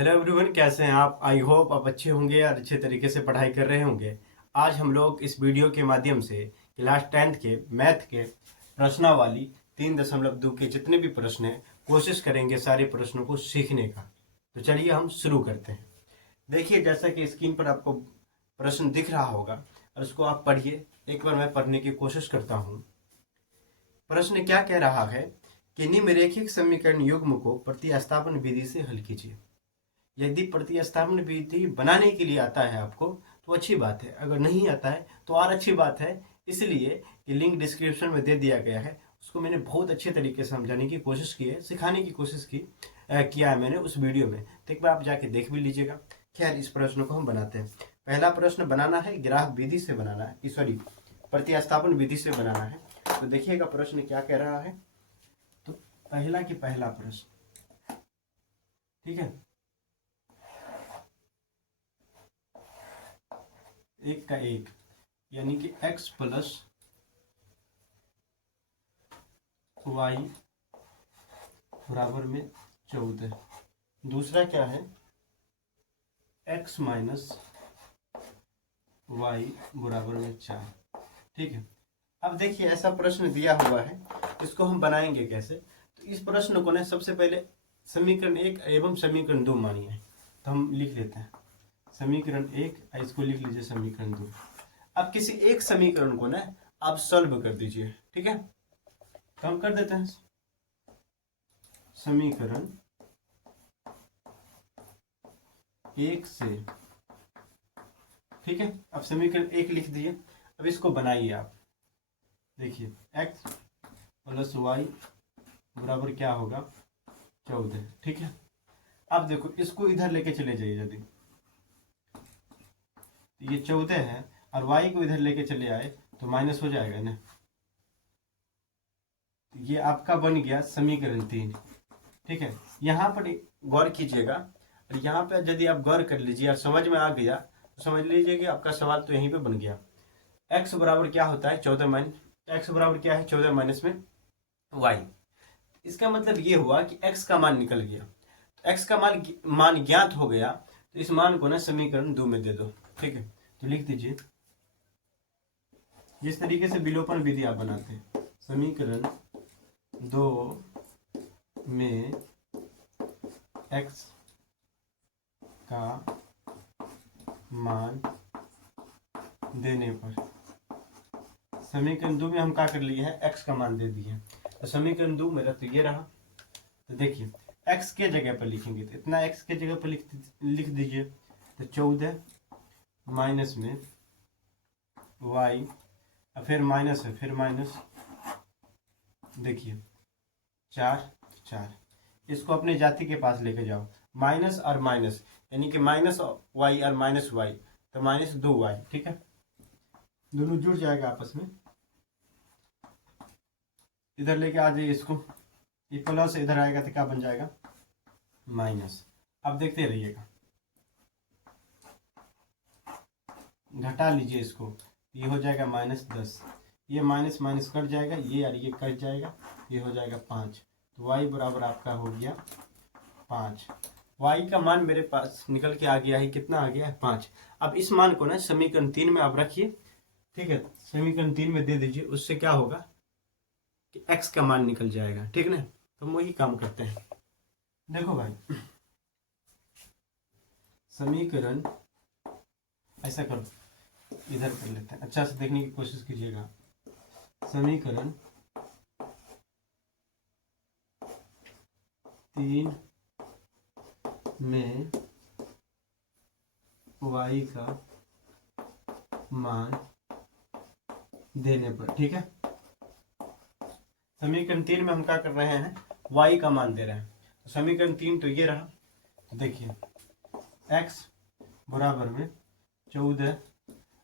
Hello everyone, कैसे हैं आप? आई होप आप अच्छे होंगे और अच्छे तरीके से पढ़ाई कर रहे होंगे। आज हम लोग इस वीडियो के माध्यम से क्लास 10th के मैथ के प्रश्नावली 3.2 के जितने भी प्रश्न हैं कोशिश करेंगे सारे प्रश्नों को सीखने का। तो चलिए हम शुरू करते हैं। देखिए, जैसा कि स्क्रीन पर आपको प्रश्न दिख रहा होगा और उसको आप पढ़िए। एक बार मैं पढ़ने की कोशिश करता हूँ। प्रश्न क्या कह रहा है कि निम्नलिखित समीकरण युग्म को प्रतिस्थापन विधि से हल कीजिए। यदि प्रतिस्थापन विधि बनाने के लिए आता है आपको तो अच्छी बात है, अगर नहीं आता है तो और अच्छी बात है। इसलिए कि लिंक डिस्क्रिप्शन में दे दिया गया है, उसको मैंने बहुत अच्छे तरीके से समझाने की कोशिश की है, सिखाने की कोशिश किया है मैंने उस वीडियो में। तो एक बार आप जाके देख भी लीजिएगा। खैर, इस प्रश्न को हम बनाते हैं। पहला प्रश्न बनाना है ग्राफ विधि से बनाना है, सॉरी प्रतिस्थापन विधि से बनाना है। तो देखिएगा प्रश्न क्या कह रहा है। तो पहला की पहला प्रश्न, ठीक है, एक का एक यानी कि x प्लस वाई बराबर में 14। दूसरा क्या है, x माइनस वाई बराबर में 4। ठीक है, अब देखिए ऐसा प्रश्न दिया हुआ है, इसको हम बनाएंगे कैसे। तो इस प्रश्न को ना सबसे पहले समीकरण 1 एवं समीकरण 2 मानिए। तो हम लिख लेते हैं समीकरण 1, इसको लिख लीजिए समीकरण 2। अब किसी एक समीकरण को ना आप सॉल्व कर दीजिए, ठीक है। तो हम कर देते हैं समीकरण 1 से, ठीक है। अब समीकरण 1 लिख दिए। अब इसको बनाइए आप। देखिए x प्लस वाई बराबर क्या होगा 14, ठीक है। अब देखो इसको इधर लेके चले जाइए। यदि ये 14 है और y को इधर लेके चले आए तो माइनस हो जाएगा ना। ये आपका बन गया समीकरण 3, ठीक है। यहाँ पर गौर कीजिएगा और यहाँ पे यदि आप गौर कर लीजिए और समझ में आ गया तो समझ लीजिए कि आपका सवाल तो यहीं पे बन गया। x बराबर क्या होता है 14 माइनस, x बराबर क्या है 14 माइनस में y। इसका मतलब ये हुआ कि x का मान निकल गया। तो x का मान ज्ञात हो गया, तो इस मान को ना समीकरण 2 में दे दो, ठीक है। तो लिख दीजिए जिस तरीके से विलोपन विधि आप बनाते हैं, समीकरण 2 में x का मान देने पर, समीकरण 2 में हम क्या कर लिए हैं, x का मान दे दिए। तो समीकरण 2 मेरा तो ये रहा। तो देखिए x के जगह पर लिखेंगे तो इतना x के जगह पर लिख दीजिए। तो 14 माइनस में y, फिर माइनस है, फिर माइनस, देखिए 4। इसको अपने जाति के पास लेके जाओ, माइनस और माइनस यानी कि माइनस वाई और माइनस वाई, तो माइनस 2y, ठीक है। दोनों जुड़ जाएगा आपस में। इधर लेके आ जाइए इसको, ये प्लस इधर आएगा तो क्या बन जाएगा माइनस। अब देखते रहिएगा, घटा लीजिए इसको, ये हो जाएगा -10। ये माइनस माइनस कट जाएगा, ये और ये कट जाएगा, ये हो जाएगा 5। तो y बराबर आपका हो गया 5। y का मान मेरे पास निकल के आ गया है, कितना आ गया है 5। अब इस मान को ना समीकरण 3 में आप रखिए, ठीक है। समीकरण 3 में दे दीजिए, उससे क्या होगा कि x का मान निकल जाएगा, ठीक ना। तो हम वही काम करते हैं। देखो भाई, समीकरण ऐसा करो, इधर कर लेते हैं, अच्छा से देखने की कोशिश कीजिएगा। समीकरण 3 में y का मान देने पर, ठीक है। समीकरण 3 में हम क्या कर रहे हैं, y का मान दे रहे हैं। तो समीकरण 3 तो ये रहा। तो देखिए x बराबर में 14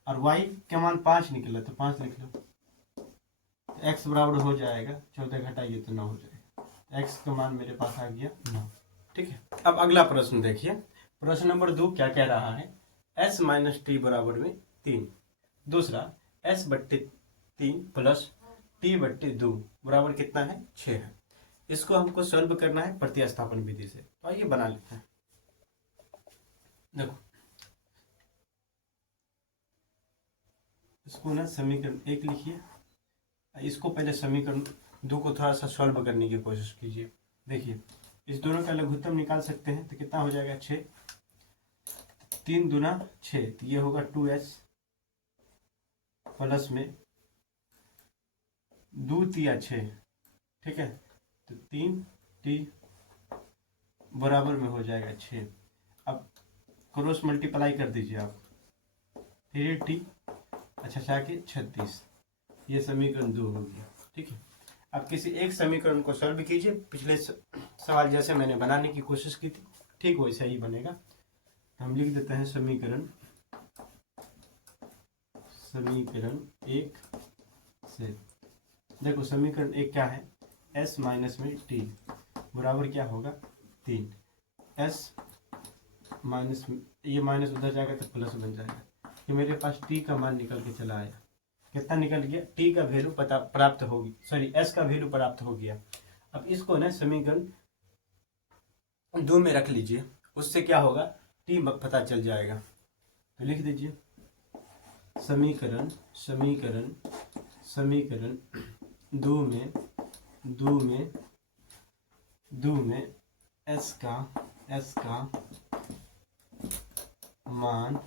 और y का मान 5 निकला, तो 5 लिख लो। तो x बराबर हो जाएगा 14 घटाइए तो 9 हो जाएगा। x का मान मेरे पास आ गया 9, ठीक है। अब अगला प्रश्न देखिए, प्रश्न नंबर 2 क्या कह रहा है, s माइनस टी बराबर में 3। दूसरा s बट्टे 3 प्लस टी बट्टे 2 बराबर कितना है 6 है। इसको हमको सॉल्व करना है प्रतिस्थापन विधि से। तो आइए बना लेते हैं। देखो इसको ना समीकरण 1 लिखिए, इसको पहले समीकरण 2 को थोड़ा सा सॉल्व करने की कोशिश कीजिए। देखिए इस दोनों का लघुत्तम निकाल सकते हैं तो कितना हो जाएगा 6, 3 दूना 6, तो ये होगा 2s प्लस में 2 तिया 6, ठीक है, तो 3t बराबर में हो जाएगा 6। अब क्रॉस मल्टीप्लाई कर दीजिए आप, 3t अच्छा 36, ये समीकरण 2 हो गया, ठीक है। अब किसी एक समीकरण को सॉल्व कीजिए, पिछले सवाल जैसे मैंने बनाने की कोशिश की थी ठीक वैसा ही बनेगा। तो हम लिख देते हैं समीकरण 1 से, देखो समीकरण 1 क्या है, s माइनस में t बराबर क्या होगा 3, s माइनस ये माइनस उधर जाएगा तो प्लस बन जाएगा, कि मेरे पास t का मान निकल के चला आया, कितना निकल गया, t का वैल्यू प्राप्त होगी, सॉरी s का वैल्यू प्राप्त हो गया। अब इसको ना समीकरण 2 में रख लीजिए, उससे क्या होगा t पता चल जाएगा। तो लिख दीजिए समीकरण 2 में s का मान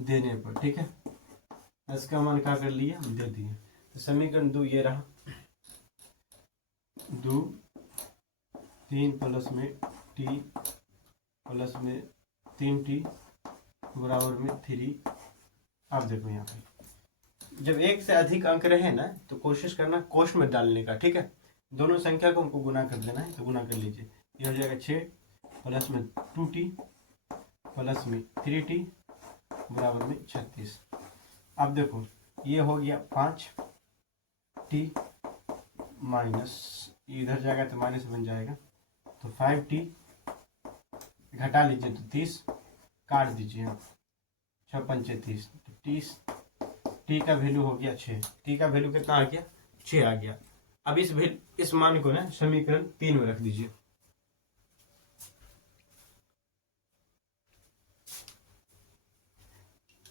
देने पर, ठीक है, s का मान क्या कर लिया दे दिए, तो समीकरण 2 ये रहा, 2 3 प्लस में t प्लस में 3t बराबर में 3। आप देखो यहाँ पे जब एक से अधिक अंक रहे ना तो कोशिश करना कोष्ठ में डालने का, ठीक है, दोनों संख्या को हमको गुना कर देना है, तो गुना कर लीजिए, ये हो जाएगा 6 प्लस में 2t प्लस में 3t बराबर में 36। अब देखो ये हो गया 5t माइनस, इधर जाएगा तो माइनस बन जाएगा, तो 5t घटा लीजिए तो 30, काट दीजिए, 6 पंचे 30, तो 30 टी का वैल्यू हो गया 6, टी का वैल्यू कितना आ गया 6 आ गया। अब इस मान को ना समीकरण 3 में रख दीजिए,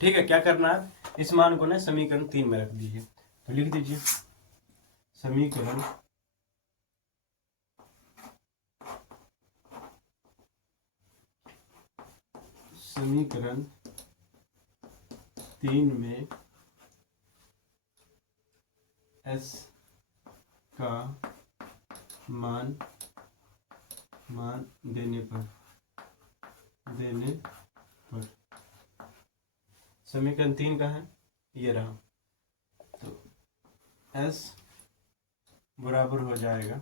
ठीक है, क्या करना है इस मान को ना समीकरण 3 में रख दीजिए, तो लिख दीजिए समीकरण 3 में s का मान देने पर समीकरण 3 का है ये रहा, तो s बराबर हो जाएगा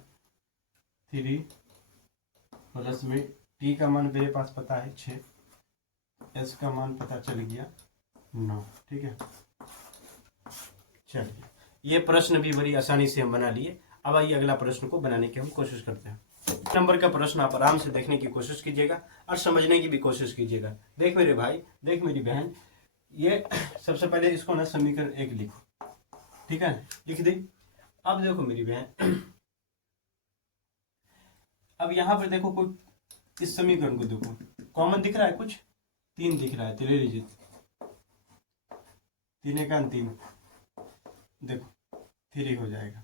3 प्लस में t का मान मेरे पास पता है 6, s का मान पता चल गया 9, ठीक है। चलिए ये प्रश्न भी बड़ी आसानी से हम बना लिए। अब आइए अगला प्रश्न को बनाने की हम कोशिश करते हैं। नंबर का प्रश्न आप आराम से देखने की कोशिश कीजिएगा और समझने की भी कोशिश कीजिएगा। देख मेरे भाई, देख मेरी बहन, ये सबसे पहले इसको ना समीकरण 1 लिखो, ठीक है, लिख दी। अब देखो मेरी बहन, अब यहाँ पर देखो कोई इस समीकरण को देखो, कॉमन दिख रहा है कुछ, 3 दिख रहा है, तो ले लीजिए 3 एकान 3, देखो 3 हो जाएगा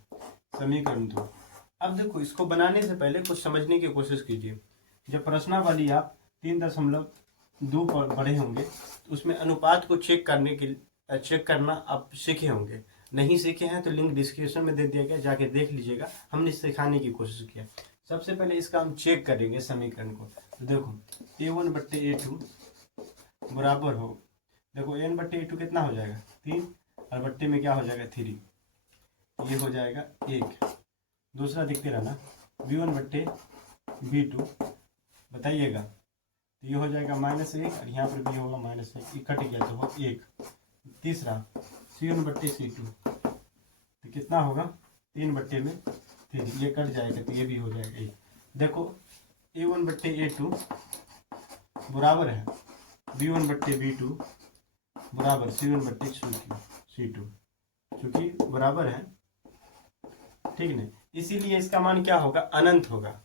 समीकरण 2। अब देखो इसको बनाने से पहले कुछ समझने की कोशिश कीजिए। जब प्रश्नावली आप 3.2 पर पढ़े होंगे तो उसमें अनुपात को चेक करना आप सीखे होंगे, नहीं सीखे हैं तो लिंक डिस्क्रिप्शन में दे दिया गया, जाके देख लीजिएगा, हमने सिखाने की कोशिश किया। सबसे पहले इसका हम चेक करेंगे समीकरण को, तो देखो a1/a2 बराबर हो, देखो n/a2 कितना हो जाएगा 3 और बट्टे में क्या हो जाएगा 3, ये हो जाएगा 1। दूसरा दिखते रहना b1/b2 बताइएगा, तो ये हो जाएगा -1 और यहाँ पर भी होगा -1, कट गया तो हो 1। तीसरा c1/c2 तो कितना होगा 3/3, ये कट जाएगा तो ये भी हो जाएगा 1। देखो a1/a2 बराबर है b1/b2 बराबर c1/c2, चूंकि बराबर है, ठीक है, इसीलिए इसका मान क्या होगा अनंत होगा,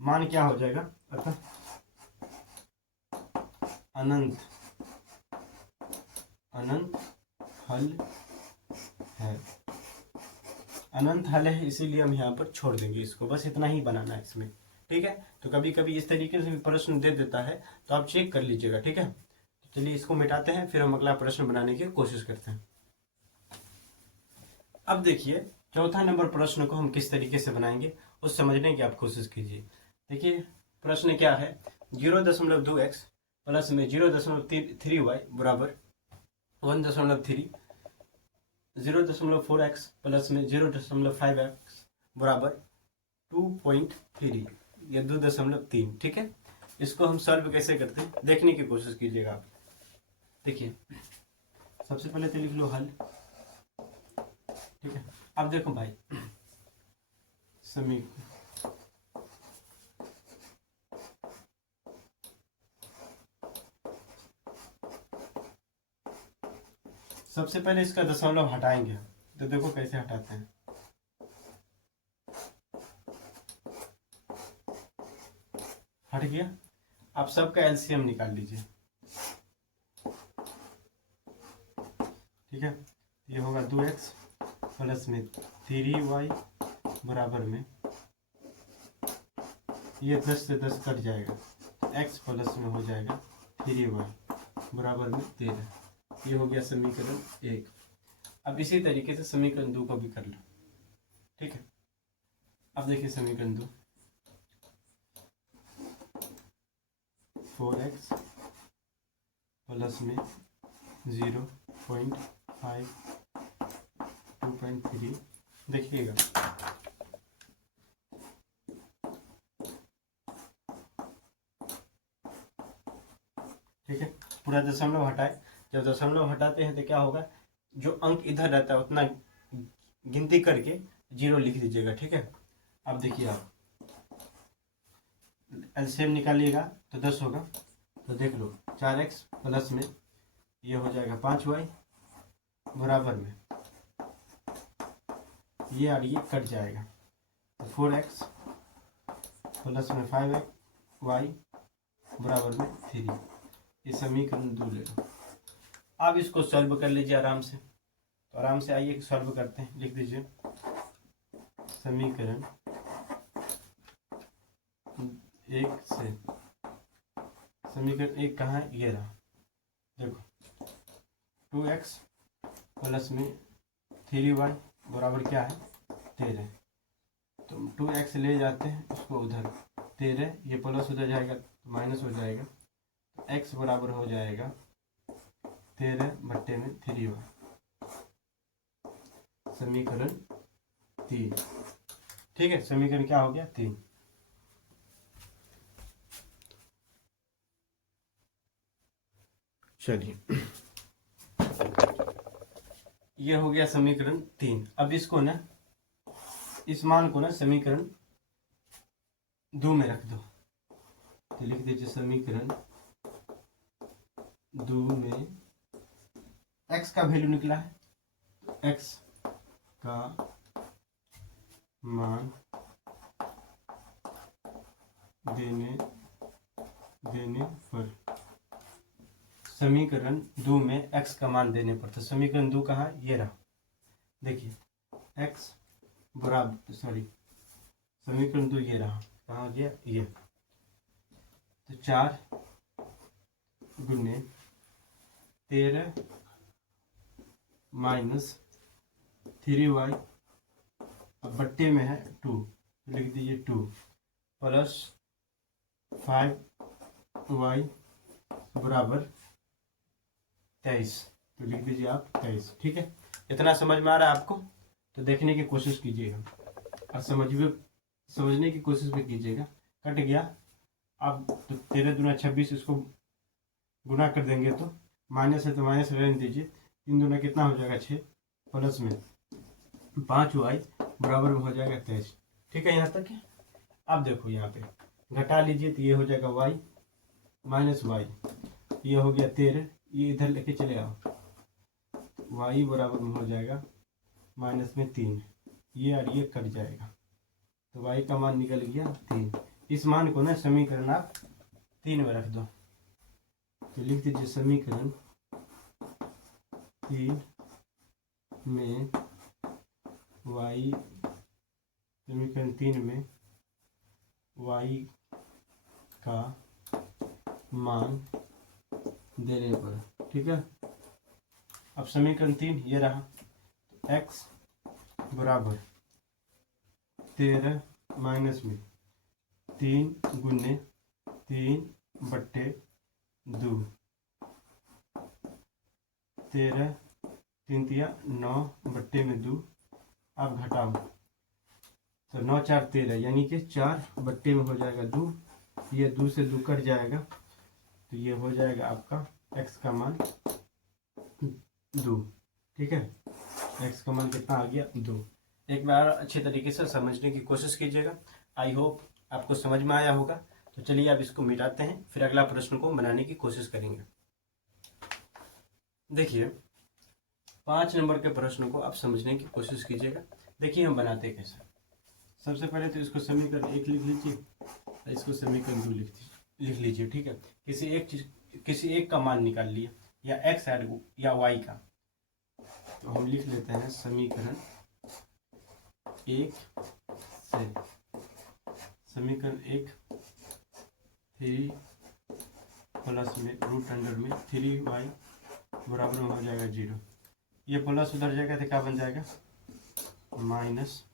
मान क्या हो जाएगा अतः अनंत अनंत हल है। अनंत हल है इसीलिए हम यहाँ पर छोड़ देंगे इसको, बस इतना ही बनाना है इसमें। ठीक है, तो कभी कभी इस तरीके से भी प्रश्न दे देता है तो आप चेक कर लीजिएगा। ठीक है, तो चलिए इसको मिटाते हैं, फिर हम अगला प्रश्न बनाने की कोशिश करते हैं। अब देखिए चौथा नंबर प्रश्न को हम किस तरीके से बनाएंगे उस समझने की आप कोशिश कीजिए। देखिए प्रश्न क्या है, 0.2x प्लस में 0.3y बराबर 1.3, 0.4x प्लस में 0.5x बराबर 2.3, या 2.3। ठीक है, इसको हम सॉल्व कैसे करते हैं देखने की कोशिश कीजिएगा आप। देखिए सबसे पहले तो लिख लो हल। ठीक है, अब देखो भाई समीकरण, सबसे पहले इसका दशमलव हटाएंगे, तो देखो कैसे हटाते हैं। हट गया, आप सबका एलसीएम निकाल लीजिए। ठीक है, ये होगा 2x प्लस में 3y बराबर में, ये 10 से 10 कट जाएगा, x प्लस में हो जाएगा 3y बराबर में 13। ये हो गया समीकरण 1। अब इसी तरीके से समीकरण 2 को भी कर लो। ठीक है, अब देखिए समीकरण 2, 4x प्लस में 0.5 2.3, देखिएगा ठीक है, पूरा दशमलव हटाए। जब दशमलव हटाते हैं तो क्या होगा, जो अंक इधर रहता है उतना गिनती करके 0 लिख दीजिएगा। ठीक है, अब देखिए आप एलसीएम निकालिएगा तो 10 होगा, तो देख लो 4x प्लस में ये हो जाएगा 5y बराबर में, ये और ये कट जाएगा, तो 4x प्लस में 5y बराबर में 3। ये समीकरण 2 ले लो। अब इसको सॉल्व कर लीजिए आराम से, तो आराम से आइए सॉल्व करते हैं। लिख दीजिए समीकरण 1 से, समीकरण 1 कहाँ है, ये रहा, देखो 2x प्लस में 3y बराबर क्या है 13, तो 2x ले जाते हैं उसको उधर, 13 ये प्लस उधर जाएगा तो माइनस हो जाएगा, तो x बराबर हो जाएगा 13/3y, समीकरण 3। ठीक है, समीकरण क्या हो गया 3। चलिए ये हो गया समीकरण 3। अब इसको ना, इस मान को ना समीकरण 2 में रख दो, तो लिख दीजिए समीकरण 2 में x का वैल्यू निकला है, तो x का मान देने पर, समीकरण 2 में x का मान देने पर, तो समीकरण 2 कहाँ ये रहा, देखिए x बराबर, सॉरी समीकरण 2 ये रहा, कहाँ गया ये, तो 4 गुने 13 माइनस 3y, अब बट्टे में है 2, तो लिख दीजिए 2 प्लस 5y बराबर 23, तो लिख दीजिए आप 23। ठीक है, इतना समझ में आ रहा है आपको, तो देखने की कोशिश कीजिएगा और समझने की कोशिश भी कीजिएगा। कट गया, अब तो 13 दूना 26, इसको गुना कर देंगे तो माइनस है तो माइनस रहने दीजिए, 3 दूना कितना हो जाएगा 6, प्लस में 5y बराबर में हो जाएगा 23। ठीक है, यहाँ तक है। अब देखो यहाँ पे घटा लीजिए, तो ये हो जाएगा y माइनस y, ये हो गया 13, ये इधर लेके चले आओ, y बराबर में हो जाएगा माइनस में 3, ये और ये कट जाएगा, तो y का मान निकल गया 3। इस मान को ना समीकरण आप 3 में रख दो, तो लिख दीजिए समीकरण 3 में y, समीकरण 3 में y का मान देने पर, ठीक है। अब समीकरण 3 ये रहा, तो x बराबर 13 माइनस में 3 गुने 3/2, 13 3 तिया 9/2। अब घटाओ तो 9 4 13, यानी कि 4/2 में हो जाएगा 2। ये 2 से 2 कट जाएगा, तो ये हो जाएगा आपका x का मान 2, ठीक है। x का मान कितना आ गया 2। एक बार अच्छे तरीके से समझने की कोशिश कीजिएगा। आई होप आपको समझ में आया होगा। तो चलिए अब इसको मिटाते हैं, फिर अगला प्रश्न को बनाने की कोशिश करेंगे। देखिए 5 नंबर के प्रश्न को आप समझने की कोशिश कीजिएगा। देखिए हम बनाते कैसे। सबसे पहले तो इसको समीकरण 1 लिख लीजिए, इसको समीकरण 2 लिख लीजिए, ठीक है। किसी एक का मान निकाल लिया, या x या y का, तो हम लिख लेते हैं समीकरण 1 से, समीकरण 1 3 प्लस में रूट अंडर में 3y बराबर में हो जाएगा 0। ये प्लस उधर जाएगा तो क्या बन जाएगा माइनस,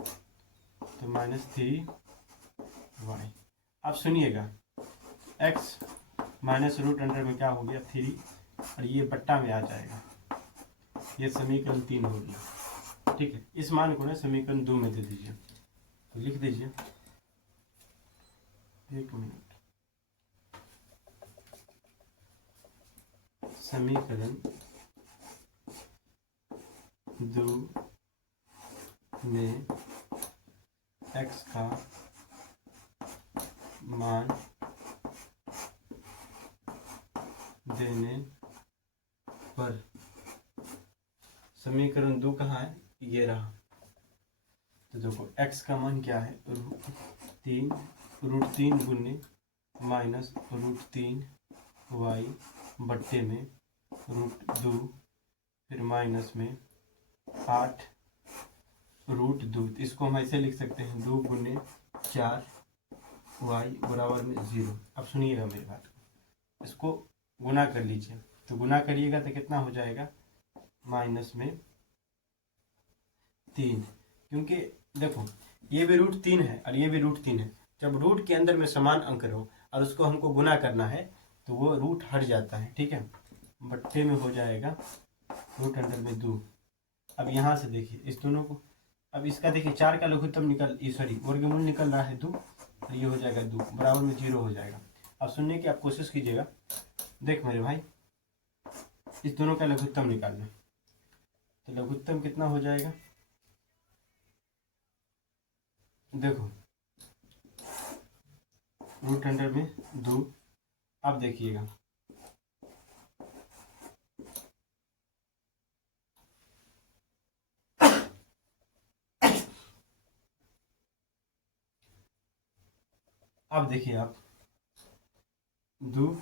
तो -3y। अब सुनिएगा x माइनस रूट अंडर में क्या हो गया 3, और ये बट्टा में आ जाएगा, ये समीकरण 3 हो गया, ठीक है। इस मान को ना समीकरण 2 में दे दीजिए, तो लिख दीजिए, एक मिनट, समीकरण 2 में x का मान देने पर, समीकरण 2 कहाँ है, ये रहा। तो देखो x का मान क्या है, √3 गुने माइनस √3y बट्टे में √2, फिर माइनस में 8 √2। इसको हम ऐसे लिख सकते हैं 2 गुने 4y बराबर में 0। अब सुनिएगा मेरी बात को, इसको गुना कर लीजिए, तो गुना करिएगा तो कितना हो जाएगा माइनस में 3, क्योंकि देखो ये भी √3 है और ये भी √3 है। जब रूट के अंदर में समान अंक हो और उसको हमको गुना करना है तो वो रूट हट जाता है, ठीक है। बट्टे में हो जाएगा रूट अंडर में 2। अब यहाँ से देखिए इस दोनों को, अब इसका देखिए 4 का लघुत्तम वर्गमूल निकल रहा है 2, और ये हो जाएगा 2 बराबर में 0 हो जाएगा। अब सुनने की आप कोशिश कीजिएगा। देख मेरे भाई, इस दोनों का लघुत्तम निकालना, तो लघुत्तम कितना हो जाएगा, देखो रूट अंडर में 2। अब देखिएगा अब देखिए आप 2,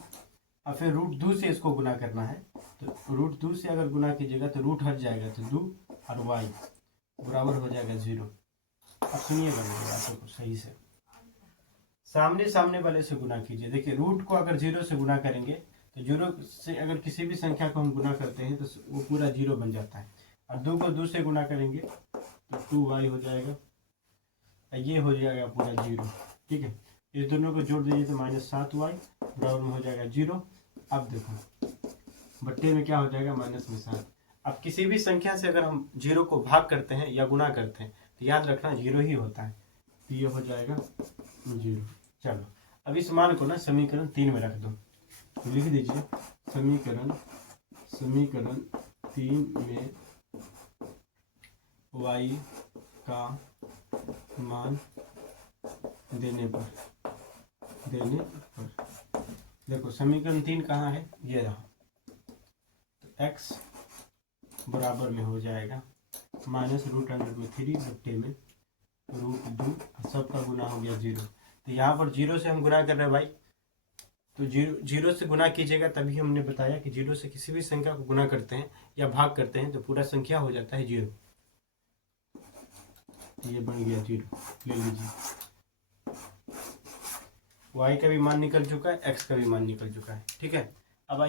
और फिर √2 से इसको गुना करना है, तो √2 से अगर गुना कीजिएगा तो रूट हट जाएगा, तो 2 और y बराबर हो जाएगा 0। अब सुनिएगा मेरी बातों को सही से, सामने सामने वाले से गुना कीजिए। देखिए रूट को अगर 0 से गुना करेंगे तो 0 से अगर किसी भी संख्या को हम गुना करते हैं तो वो पूरा 0 बन जाता है, और 2 को 2 से गुना करेंगे तो 2y हो जाएगा, ये हो जाएगा पूरा 0, ठीक है। इस दोनों को जोड़ दीजिए तो -7y बराबर में हो जाएगा 0। अब देखो बट्टे में क्या हो जाएगा -7। अब किसी भी संख्या से अगर हम 0 को भाग करते हैं या गुना करते हैं तो याद रखना 0 ही होता है, तो ये हो जाएगा 0। चलो अब इस मान को ना समीकरण 3 में रख दो, तो लिख दीजिए समीकरण 3 में y का मान देने पर देखो समीकरण 3 कहाँ है, ये रहा। तो x बराबर में हो जाएगा -√3 बट्टे में √2, सबका गुना हो गया 0। तो यहाँ पर 0 से हम गुना कर रहे हैं भाई, तो जीरो से गुना कीजिएगा, तभी हमने बताया कि जीरो से किसी भी संख्या को गुना करते हैं या भाग करते हैं तो पूरा संख्या हो जाता है जीरो। ये बन गया जीरो, ले लीजिए। y का भी मान निकल चुका है, x का भी मान निकल चुका है। ठीक है, अब आइए